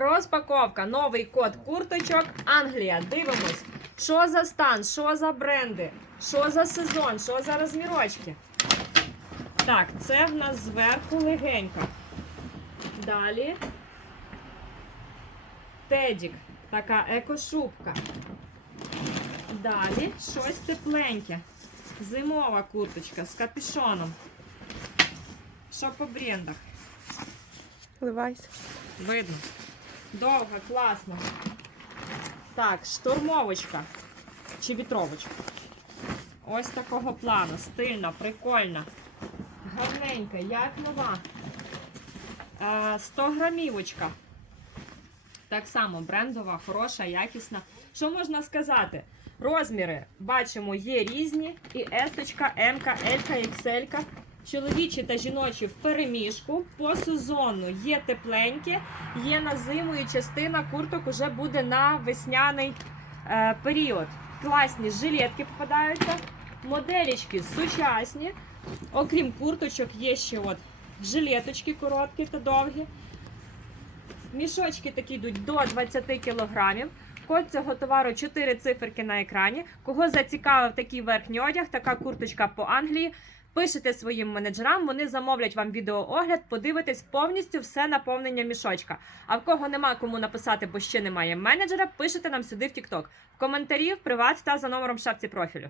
Розпаковка. Новий код курточок. Англія. Дивимось. Що за стан, що за бренди, що за сезон, що за розмірочки. Так, це в нас зверху легенька. Далі. Тедік. Така екошубка. Далі щось тепленьке. Зимова курточка з капюшоном. Що по брендах? Вливайся. Видно. Довго, класно. Так, штурмовочка. Чи вітровочка. Ось такого плану. Стильна, прикольна. Гарненька, як нова. Е, 100 грамівочка. Так само брендова, хороша, якісна. Що можна сказати? Розміри бачимо є різні. І S, М, L, XL. Чоловічі та жіночі в переміжку. По сезону є тепленькі, є на зиму і частина курток уже буде на весняний е, період. Класні жилетки попадаються, моделічки сучасні. Окрім курточок, є ще от жилеточки короткі та довгі. Мішочки такі йдуть до 20 кілограмів. Код цього товару 4 циферки на екрані. Кого зацікавив такий верхній одяг, така курточка по Англії. Пишете своїм менеджерам, вони замовлять вам відеоогляд, подивитесь повністю все наповнення мішочка. А в кого нема кому написати, бо ще немає менеджера, пишете нам сюди в TikTok. В коментарі, в приват та за номером в шапці профілю.